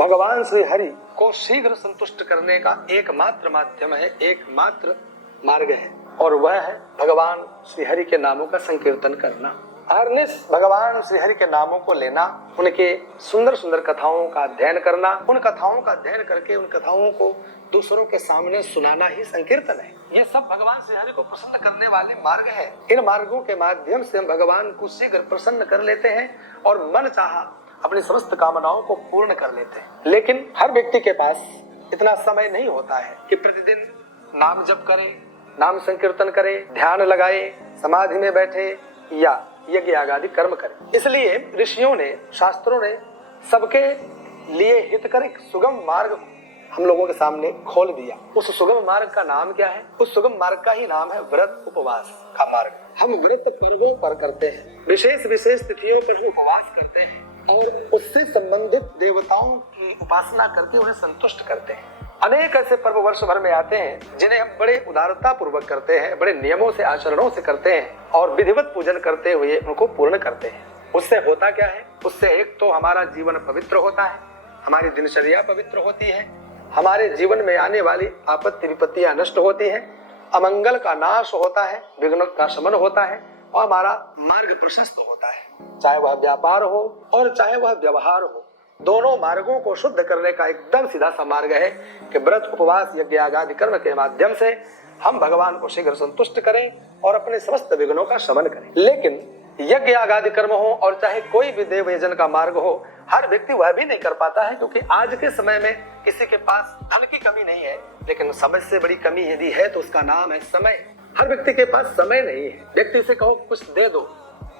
भगवान श्री हरि को शीघ्र संतुष्ट करने का एकमात्र माध्यम है, एकमात्र मार्ग है, और वह है भगवान श्री हरि के नामों का संकीर्तन करना। अहरनिश भगवान श्री हरि के नामों को लेना, उनके सुंदर सुंदर कथाओं का अध्ययन करना, उन कथाओं का अध्ययन करके उन कथाओं को दूसरों के सामने सुनाना ही संकीर्तन है। ये सब भगवान श्री हरि को प्रसन्न करने वाले मार्ग हैं। इन मार्गों के माध्यम से हम भगवान को शीघ्र प्रसन्न कर लेते हैं और मन चाहा अपनी समस्त कामनाओं को पूर्ण कर लेते हैं। लेकिन हर व्यक्ति के पास इतना समय नहीं होता है कि प्रतिदिन नाम जप करे, नाम संकीर्तन करे, ध्यान लगाए, समाधि में बैठे या यज्ञ आदि कर्म करे। इसलिए ऋषियों ने, शास्त्रों ने सबके लिए हितकर एक सुगम मार्ग हम लोगों के सामने खोल दिया। उस सुगम मार्ग का नाम क्या है? उस सुगम मार्ग का ही नाम है व्रत उपवास का मार्ग। हम व्रत पर्वों पर करते हैं, विशेष विशेष तिथियों पर हम उपवास करते हैं और उससे संबंधित देवताओं की उपासना करके उन्हें संतुष्ट करते हैं। अनेक ऐसे पर्व वर्ष भर में आते हैं जिन्हें हम बड़े उदारता पूर्वक करते हैं, बड़े नियमों से, आचरणों से करते हैं और विधिवत पूजन करते हुए उनको पूर्ण करते हैं। उससे होता क्या है? उससे एक तो हमारा जीवन पवित्र होता है, हमारी दिनचर्या पवित्र होती है, हमारे जीवन में आने वाली आपत्ति विपत्तियां नष्ट होती हैं, अमंगल का नाश होता है, विघ्न का शमन होता है और हमारा मार्ग प्रशस्त होता है। चाहे वह व्यापार हो और चाहे वह व्यवहार हो, दोनों मार्गों को शुद्ध करने का एकदम सीधा सा मार्ग है कि व्रत उपवास यज्ञ आदि कर्म के माध्यम से हम भगवान को शीघ्र संतुष्ट करें और अपने समस्त विघ्नों का शमन करें। लेकिन यज्ञ आदि कर्म हो और चाहे कोई भी देव यजन का मार्ग हो, हर व्यक्ति वह भी नहीं कर पाता है, क्योंकि आज के समय में किसी के पास धन की कमी नहीं है, लेकिन समय से बड़ी कमी यदि है तो उसका नाम है समय। हर व्यक्ति के पास समय नहीं है। व्यक्ति से कहो कुछ दे दो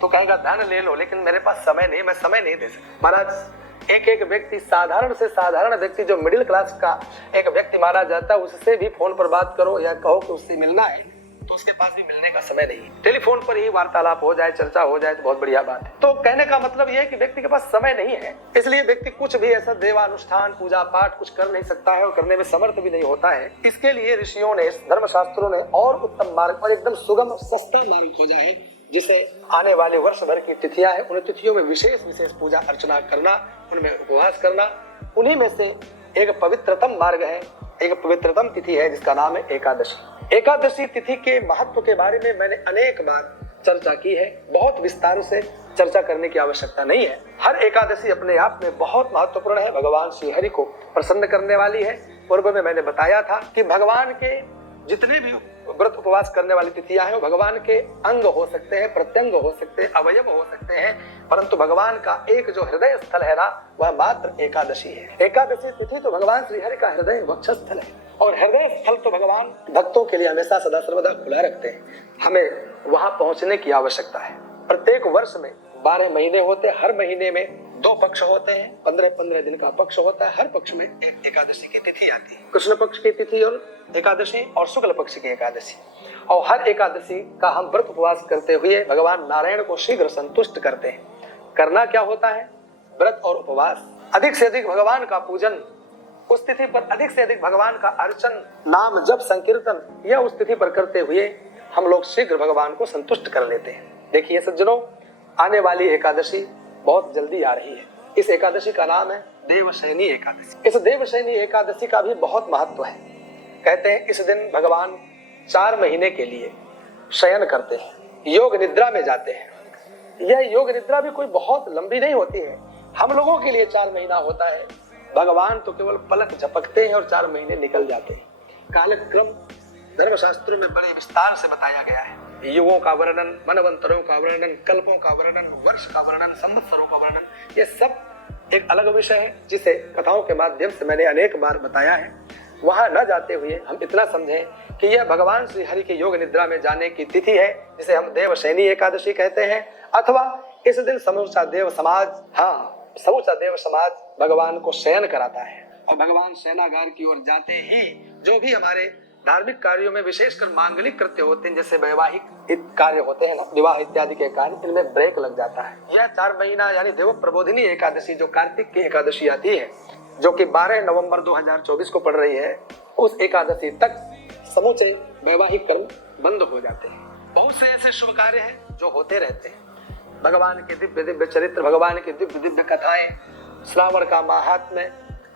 तो कहेगा धन ले लो, लेकिन मेरे पास समय नहीं, मैं समय नहीं दे सकता। महाराज एक एक व्यक्ति, साधारण से साधारण व्यक्ति, जो मिडिल क्लास का एक व्यक्ति माना जाता है, उससे भी फोन पर बात करो या कहो कि उससे मिलना है तो उसके पास भी मिलने का समय नहीं। टेलीफोन पर ही वार्तालाप हो जाए, चर्चा हो जाए तो बहुत बढ़िया बात है। तो कहने का मतलब यह है कि व्यक्ति के पास समय नहीं है, इसलिए व्यक्ति कुछ भी ऐसा देवानुष्ठान, पूजा पाठ कुछ कर नहीं सकता है और करने में समर्थ भी नहीं होता है। इसके लिए ऋषियों ने, धर्मशास्त्रों ने और उत्तम मार्ग और एकदम सुगम सस्ता मार्ग खोजा है, जिसे आने वाले वर्ष भर की तिथियां हैं, उन तिथियों में विशेष विशेष पूजा अर्चना करना, उनमें उपवास करना। उन्हीं में से एक पवित्रतम मार्ग है, एक पवित्रतम तिथि है जिसका नाम है एकादशी। एकादशी तिथि के महत्व के बारे में मैंने अनेक बार चर्चा की है, बहुत विस्तार से चर्चा करने की आवश्यकता नहीं है। हर एकादशी अपने आप में बहुत महत्वपूर्ण है, भगवान श्री हरि को प्रसन्न करने वाली है। पूर्व में मैंने बताया था कि भगवान के जितने भी व्रत उपवास करने वाली तिथियां हैं वो भगवान के अंग हो सकते हैं, प्रत्यंग हो सकते हैं, अवयव हो सकते हैं, परंतु भगवान का एक जो हृदय स्थल है ना, वह मात्र एकादशी है। एकादशी तिथि तो भगवान श्री हरि का हृदय वक्षस्थल है और हृदय स्थल तो भगवान भक्तों के लिए हमेशा सदा सर्वदा खुला रखते हैं। हमें वहां पहुंचने की आवश्यकता है। प्रत्येक वर्ष में 12 महीने होते हैं, हर महीने में 2 पक्ष होते हैं, 15-15 दिन का पक्ष होता है। हर पक्ष में एक एकादशी की तिथि आती है, कृष्ण पक्ष की तिथि और एकादशी और शुक्ल पक्ष की एकादशी। और हर एकादशी का हम व्रत उपवास करते हुए भगवान नारायण को शीघ्र संतुष्ट करते हैं। करना क्या होता है? व्रत और उपवास, अधिक से अधिक भगवान का पूजन, उस तिथि पर अधिक से अधिक भगवान का अर्चन, नाम जप, संकीर्तन, यह उस तिथि पर करते हुए हम लोग शीघ्र भगवान को संतुष्ट कर लेते हैं। देखिए सज्जनों, आने वाली एकादशी बहुत जल्दी आ रही है। इस एकादशी का नाम है देवशयनी एकादशी। इस देवशयनी एकादशी का भी बहुत महत्व है। कहते हैं इस दिन भगवान 4 महीने के लिए शयन करते हैं, योग निद्रा में जाते हैं। यह योग निद्रा भी कोई बहुत लंबी नहीं होती है, हम लोगों के लिए 4 महीना होता है। भगवान तो केवल पलक झपकते हैं और 4 महीने निकल जाते हैं। कालक्रम धर्मशास्त्रों में बड़े विस्तार से बताया गया है। युगों का वर्णन, मनवंतरों का वर्णन, कल्पों का वर्णन, वर्ष का वर्णन, संवत्सरों का वर्णन, ये सब एक अलग विषय है जिसे कथाओं के माध्यम से मैंने अनेक बार बताया है। वहां न जाते हुए हम इतना समझें कि यह भगवान श्री हरि के योग निद्रा में जाने की तिथि है, जिसे हम देवशयनी एकादशी कहते हैं। अथवा इस दिन समूचा देव समाज भगवान को शयन कराता है और भगवान शयनागार की ओर जाते ही जो भी हमारे धार्मिक कार्यों में विशेषकर मांगलिक कृत्य होते हैं, जैसे वैवाहिक कार्य होते हैं ना, विवाह इत्यादि के कार्य, इनमें ब्रेक लग जाता है। यह 4 महीना यानी देव प्रबोधिनी एकादशी जो कार्तिक की एकादशी आती है, जो कि 12 नवंबर 2024 को पड़ रही है, उस एकादशी तक समूचे वैवाहिक कर्म बंद हो जाते हैं। बहुत से ऐसे शुभ कार्य हैं जो होते रहते हैं। भगवान के दिव्य दिव्य चरित्र, भगवान की दिव्य दिव्य कथाएं, श्रावण का महात्म्य,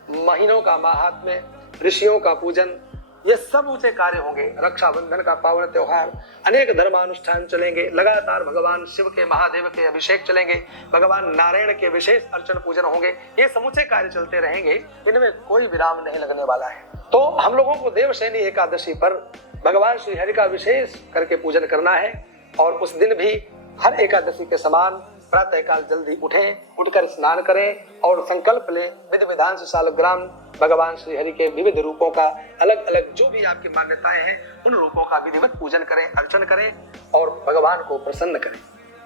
महीनों का महात्म्य, ऋषियों का पूजन, ये सब ऊंचे कार्य होंगे। रक्षाबंधन का पावन त्योहार, अनेक धर्मानुष्ठान चलेंगे, लगातार भगवान शिव के, महादेव के अभिषेक चलेंगे, भगवान नारायण के विशेष अर्चन पूजन होंगे। ये समूचे कार्य चलते रहेंगे, इनमें कोई विराम नहीं लगने वाला है। तो हम लोगों को देवशयनी एकादशी पर भगवान श्री हरि का विशेष करके पूजन करना है। और उस दिन भी हर एकादशी के समान प्रातः काल जल्दी उठें, उठकर स्नान करें और संकल्प लें, विधि विधान से सालग्राम भगवान श्री हरि के विविध रूपों का, अलग अलग जो भी आपकी मान्यताएं हैं, उन रूपों का विधिवत पूजन करें, अर्चन करें और भगवान को प्रसन्न करें।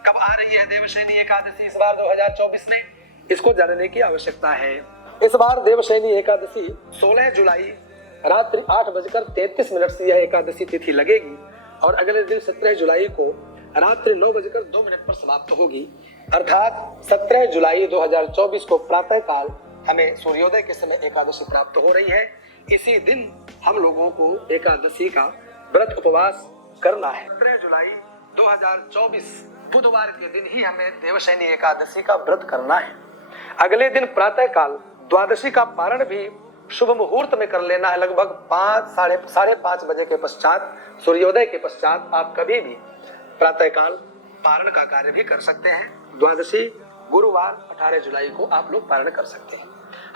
कब आ रही है देवशयनी एकादशी इस बार 2024 में, इसको जानने की आवश्यकता है। इस बार देवशयनी एकादशी 16 जुलाई रात्रि 8:33 से यह एकादशी तिथि लगेगी और अगले दिन 17 जुलाई को रात्रि 9:02 पर समाप्त होगी। अर्थात 17 जुलाई 2024 को प्रातः काल हमें सूर्योदय के समय एकादशी प्राप्त हो रही है। इसी दिन हम लोगों को एकादशी का व्रत उपवास करना है। 17 जुलाई 2024 बुधवार के दिन ही हमें देवशयनी एकादशी का व्रत करना है। अगले दिन प्रातः काल द्वादशी का पारण भी शुभ मुहूर्त में कर लेना है। लगभग 5 - 5:30 बजे के पश्चात, सूर्योदय के पश्चात आप कभी भी प्रातः काल पारण का कार्य भी कर सकते हैं। द्वादशी गुरुवार 18 जुलाई को आप लोग पारण कर सकते हैं।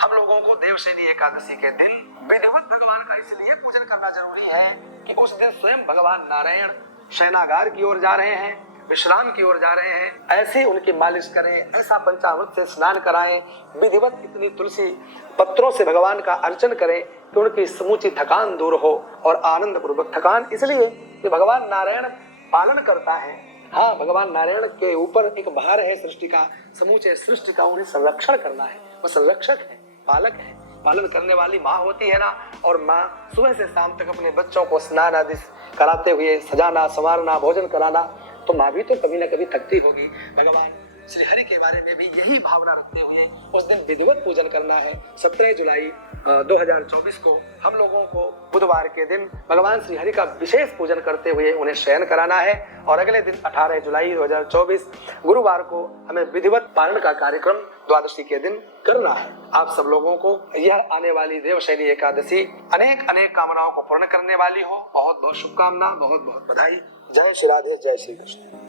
हम लोगों को देवशयनी एकादशी के दिन विधिवत भगवान का इसलिए पूजन करना जरूरी है कि उस दिन स्वयं भगवान नारायण शयनागार की ओर जा रहे हैं, विश्राम की ओर जा रहे हैं। ऐसे उनकी मालिश करें, ऐसा पंचामृत से स्नान कराएं, विधिवत इतनी तुलसी पत्रों से भगवान का अर्चन करें कि उनकी समूची थकान दूर हो और आनंद पूर्वक। थकान इसलिए कि भगवान नारायण पालन करता है। हाँ, भगवान नारायण के ऊपर एक भार है सृष्टि का, समूचे सृष्टि का उन्हें संरक्षण करना है। वो संरक्षक है, पालक है। पालन करने वाली माँ होती है ना, और माँ सुबह से शाम तक अपने बच्चों को स्नान आदि कराते हुए सजाना, संवारना, भोजन कराना, तो माँ भी तो कभी न कभी थकती होगी। भगवान श्री हरि के बारे में भी यही भावना रखते हुए उस दिन विधिवत पूजन करना है। 17 जुलाई 2024 को हम लोगों को बुधवार के दिन भगवान श्री हरि का विशेष पूजन करते हुए उन्हें शयन कराना है और अगले दिन 18 जुलाई 2024 गुरुवार को हमें विधिवत पारण का कार्यक्रम द्वादशी के दिन करना है। आप सब लोगों को यह आने वाली देवशयनी एकादशी अनेक अनेक कामनाओं को पूर्ण करने वाली हो। बहुत बहुत शुभकामना, बहुत बहुत बधाई। जय श्री राधे, जय श्री कृष्ण।